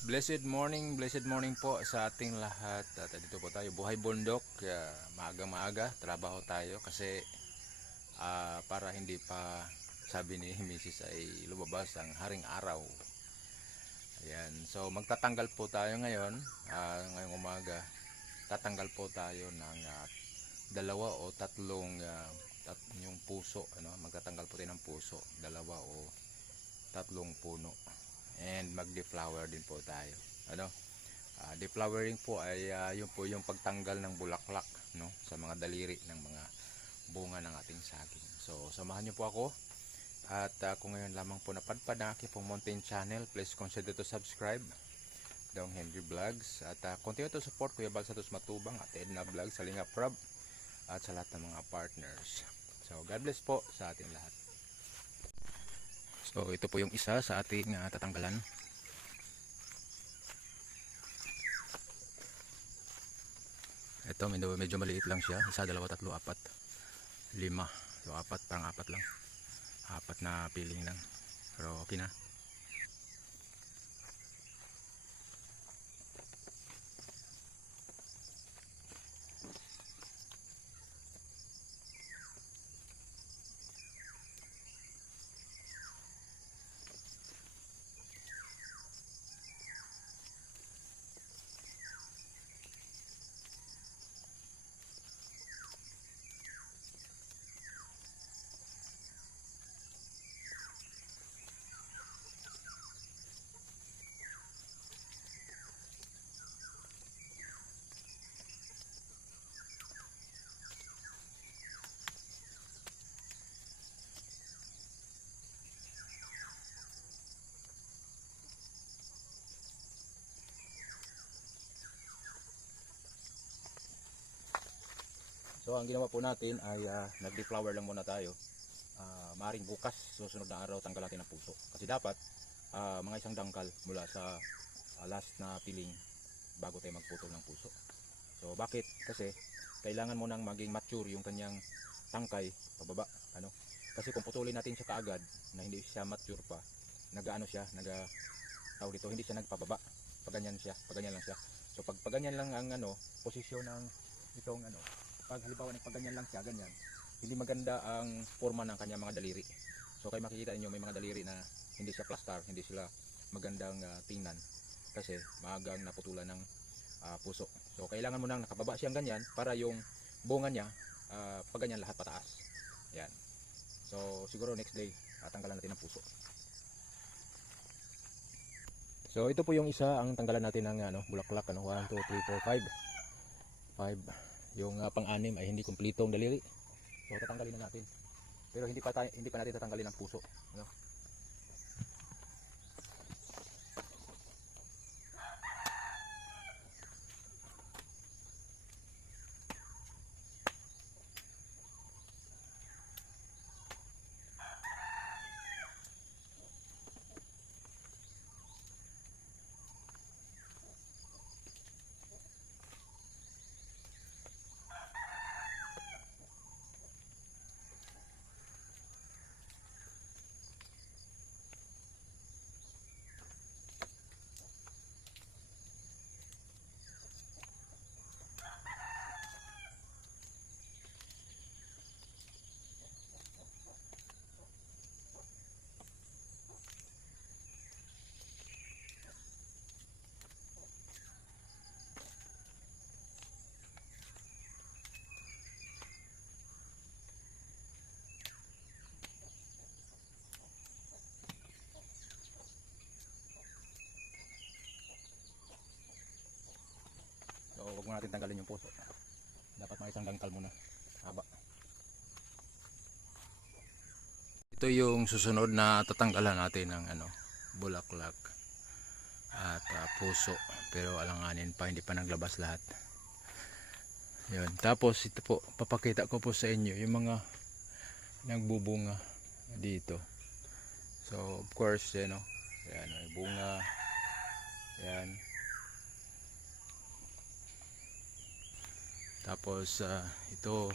Blessed morning po sa ating lahat. At dito po tayo, buhay bundok. Maaga-maaga, trabaho tayo kasi para hindi pa sabi ni Mrs. ay lumabas ang haring araw. Ayan, so magtatanggal po tayo ngayon, ngayong umaga. Tatanggal po tayo ng dalawa o tatlong yung puso, ano, magtatanggal po tayo ng puso, dalawa o tatlong puno. And mag-deflower din po tayo. Ano? Deflowering po ay yun po yung pagtanggal ng bulaklak, no, sa mga daliri ng mga bunga ng ating saging. So samahan niyo po ako. At kung ngayon lamang po napadpad ang aking pong mountain channel, please consider to subscribe. Dong Henry Vlogs. At continue to support Kuya Bal Satos Matubang at Edna Vlogs, Salinga Prab, at sa lahat ng mga partners. So God bless po sa ating lahat. So ito po yung isa sa ating tatanggalan. Ito medyo maliit lang siya. Isa, dalawa, tatlo, apat, lima. So apat, parang apat lang. Apat na piling lang. Pero okay na. So ang ginawa po natin ay nag-deflower lang muna tayo. Maring bukas, susunod na araw tanggal natin ang puso. Kasi dapat mga isang dangkal mula sa last na piling bago tayo magputol ng puso. So bakit? Kasi kailangan mo nang maging mature yung kanyang tangkay pababa, ano? Kasi kung putulin natin siya kaagad na hindi siya mature pa, nagaano siya, tawag dito, hindi siya nagpababa. Paganyan siya, paganyan lang siya. So pag paganyan lang ang posisyon ng itong pag halimbawa nagpaganyan lang siya, ganyan, hindi maganda ang forma ng kanya mga daliri. So kayo makikita niyo may mga daliri na hindi siya plastar, hindi sila magandang tingnan kasi maagang naputulan ng puso. So kailangan mo nang nakababa siyang ganyan para yung bunga niya paganyan lahat pataas. Yan. So siguro next day tanggalan natin ng puso. So ito po yung isa ang tanggalan natin ng bulaklak, 1 2 3 4 5 yung pang-anim ay hindi kumpletong daliri. So tatanggalin na natin. Pero hindi pa natin tatanggalin ang puso, no? So huwag mo natin tanggalin yung puso. Dapat may isang dangkal muna. Haba. Ito yung susunod na tatanggalan natin ng bulaklak at puso. Pero alanganin pa, hindi pa naglabas lahat. Yun. Tapos ito po, papakita ko po sa inyo yung mga nagbubunga dito. So of course, yan may bunga. Yan. Tapos ito,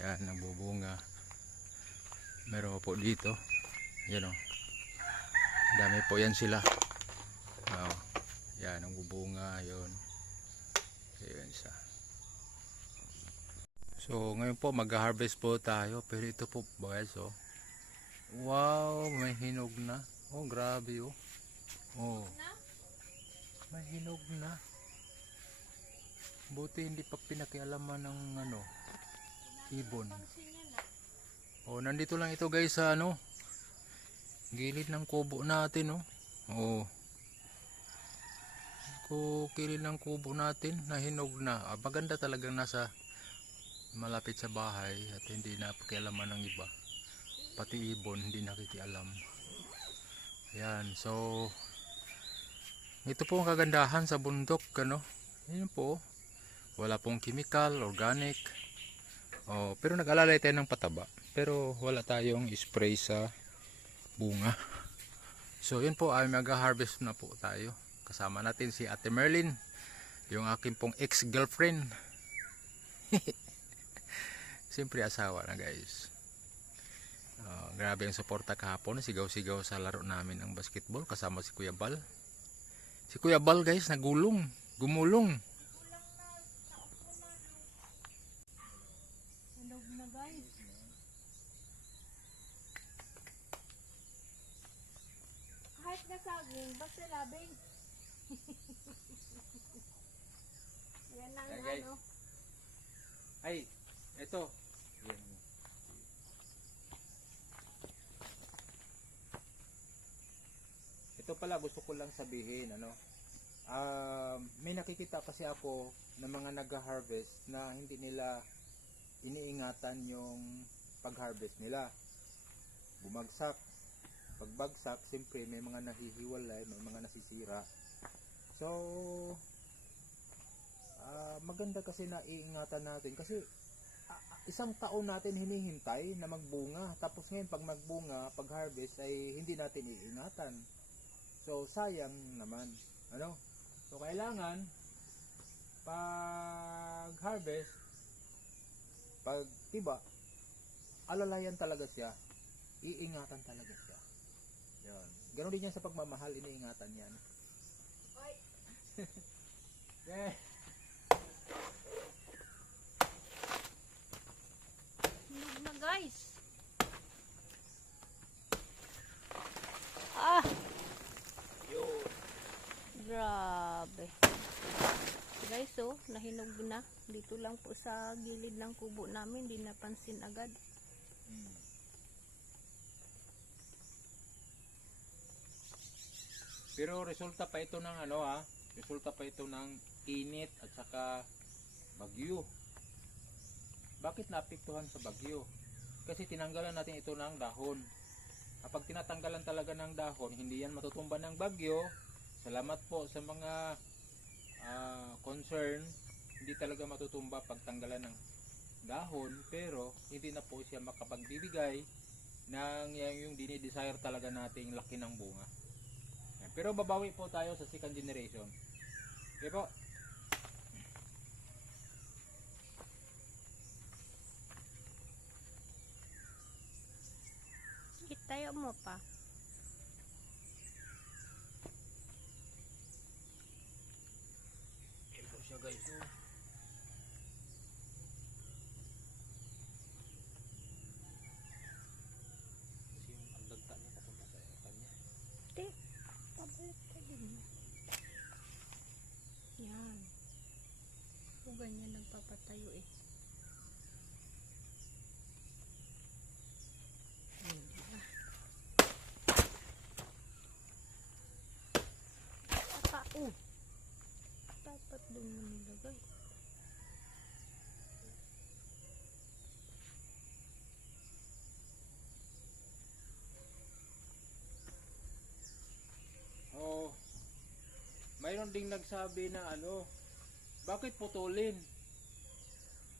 ayan, nagbubunga. Meron po dito, yan dami po yan sila. Yan, ang bubunga, yun. Ayun siya. So, ngayon po, mag-harvest po tayo. Pero ito po, guys, oh. Wow, may hinog na. Oh, grabe, oh. Oh, may hinog na. Buti hindi pa pinakialaman ng ano, ibon. Oh, nandito lang ito guys sa ano, gilid ng kubo natin, oh. Oh. Kilid ng kubo natin na hinog na. Maganda talagang nasa malapit sa bahay at hindi na pakialaman ng iba. Pati ibon hindi nakikialam. Ayan, so ito po ang kagandahan sa bundok, ano. Ayan po. Wala pong chemical, organic. Oh, pero nag-alalay tayo ng pataba. Pero wala tayong spray sa bunga. So yun po, ay mag-harvest na po tayo. Kasama natin si Ate Merlin, yung aking pong ex-girlfriend. Siyempre asawa na guys. Grabe ang suporta kahapon. Sigaw-sigaw sa laro namin ng basketball kasama si Kuya Bal. Si Kuya Bal guys, gumulong. Hinog na guys. Kahit na saging, basta labing. Yan ang Okay. ano. Ay, ito. Yan. Ito pala gusto ko lang sabihin, ano. May nakikita kasi ako ng mga nag-harvest na hindi nila iniingatan yung pag-harvest nila. Bumagsak. Pagbagsak, siyempre may mga nahihiwalay, may mga nasisira. So, maganda kasi na iingatan natin kasi isang taon natin hinihintay na magbunga, tapos ngayon pag magbunga, pag harvest ay hindi natin iingatan. So sayang naman, ano. So kailangan pag harvest, pag tiba, alalayan talaga siya, iingatan talaga siya. Yan. Ganon din yan sa pagmamahal, iniingatan yan. Okay. Hinog na guys. Ah! Grabe. Guys, oh, nahinog na. Dito lang po sa gilid ng kubo namin, di napansin agad. Pero resulta pa ito ng ano, resulta pa ito ng init at saka bagyo. Bakit naapektuhan sa bagyo? Kasi tinanggalan natin ito ng dahon. Kapag tinatanggalan talaga ng dahon, hindi yan matutumba ng bagyo. Salamat po sa mga concern. Hindi talaga matutumba pag tanggalan ng dahon, pero hindi na po siya makapagbibigay ng yung dinidesire talaga nating laki ng bunga. Yan. Pero babawi po tayo sa second generation. Okay po. Itayo mo pa. Ito siya guys. Kasi yung ang dagta niya papunta sa kanya. Te, pabalik ka din. Yan. O ganyan nagpapatayo eh. Saka, oh. Dapat doon mo nilagay. Oh, mayroon ding nagsabi na ano, bakit putulin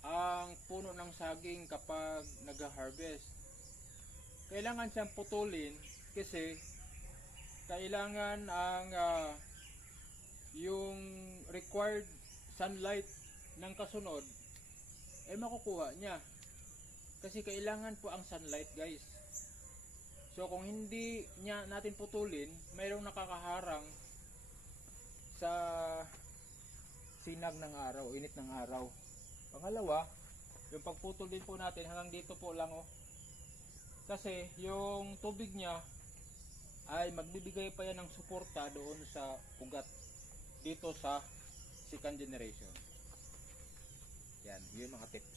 ang puno ng saging kapag nag-harvest? Kailangan siyang putulin kasi kailangan ang yung required sunlight ng kasunod ay makukuha niya. Kasi kailangan po ang sunlight guys. So kung hindi niya natin putulin, mayroong nakakaharang sa sinag ng araw, init ng araw. Pangalawa, yung pagputol din po natin hanggang dito po lang oh. Kasi yung tubig niya ay magbibigay pa yan ng suporta doon sa ugat dito sa second generation. Yan, yun mga tips.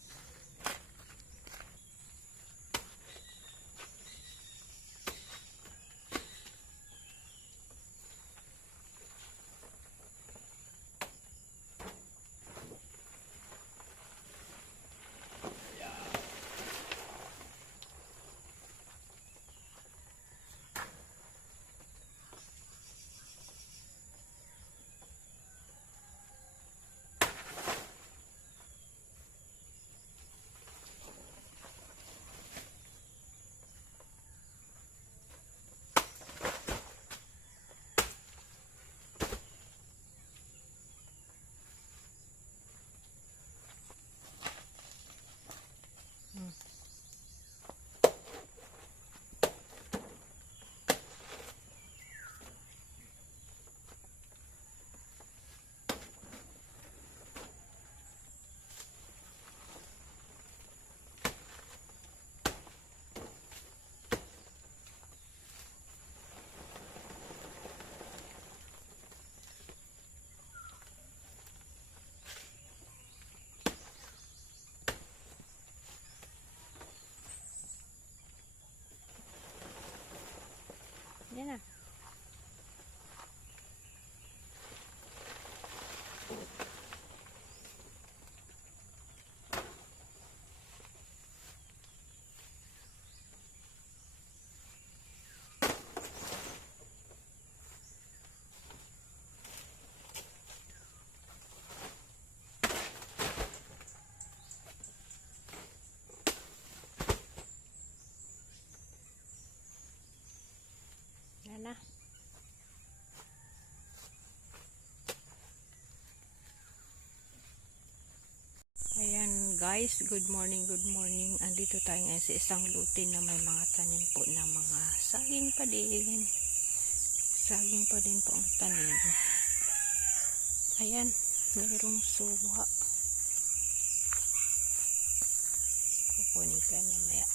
Yan na. Yan na. Ayan guys, good morning, good morning. Andito tayo ngayon sa isang lutin na may mga tanim po na mga saging pa din. Saging pa din po ang tanim. Ayan, mayroong suwa. Kukunin ka mamaya.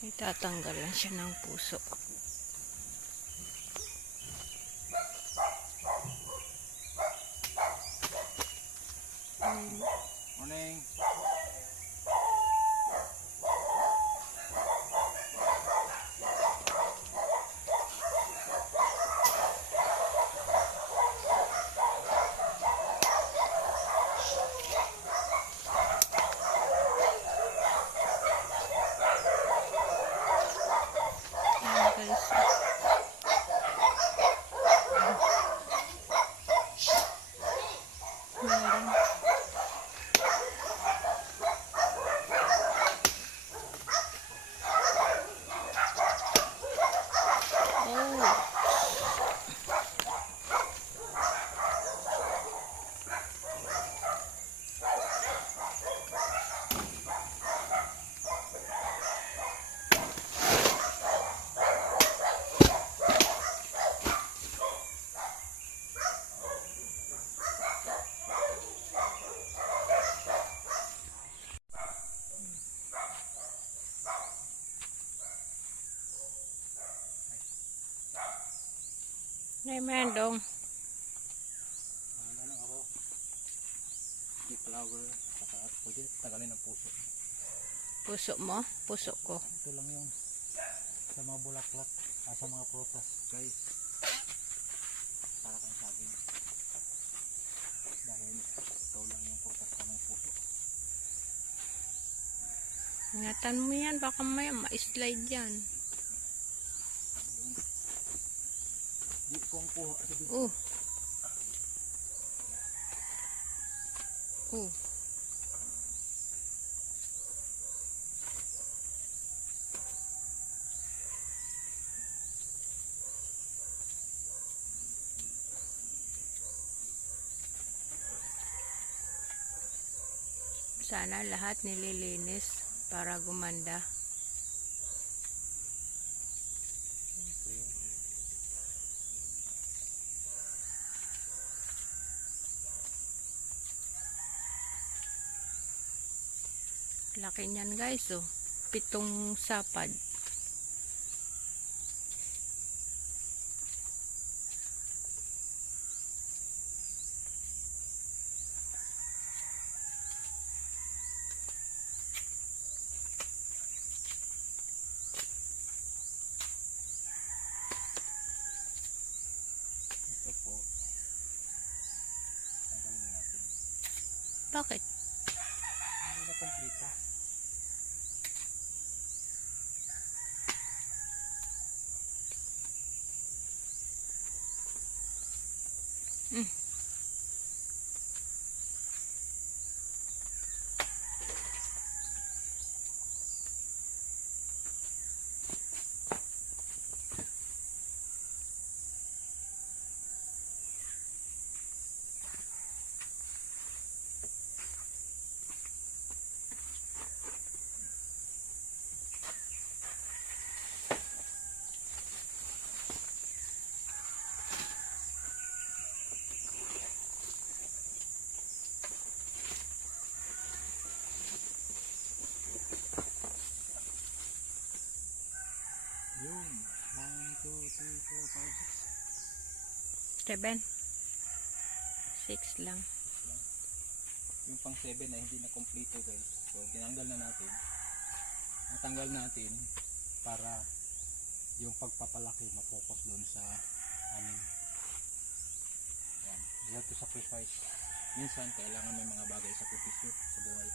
Itatanggalan siya ng puso. Morning. Ayan guys. Meron. Oh. Amen dong. Ano ako? Deep flower. Saka pwede tagalin ng puso. Puso mo? Puso ko. Ito lang yung sa mga bulaklak. Sa mga prutas. Guys. Para kang saging. Dahil ito lang yung prutas sa mga puso. Ingatan mo yan. Baka maya ma-slide yan. Di ko ang kuha. Oh. Oh. Sana lahat nililinis para gumanda. Laki niyan guys, oh. 7 sapad. Ito po. Tanggalin natin. Bakit? Hindi na kompleto. Yun. 1, 2, 3, 4, 5, 7. 6 lang. 6. Yung pang 7 na hindi na kompleto guys. So tinanggal na natin. Natanggal natin para yung pagpapalaki ma-focus doon sa aning. Yan. You have to sacrifice. Minsan kailangan may mga bagay sakripisyo sa buhay.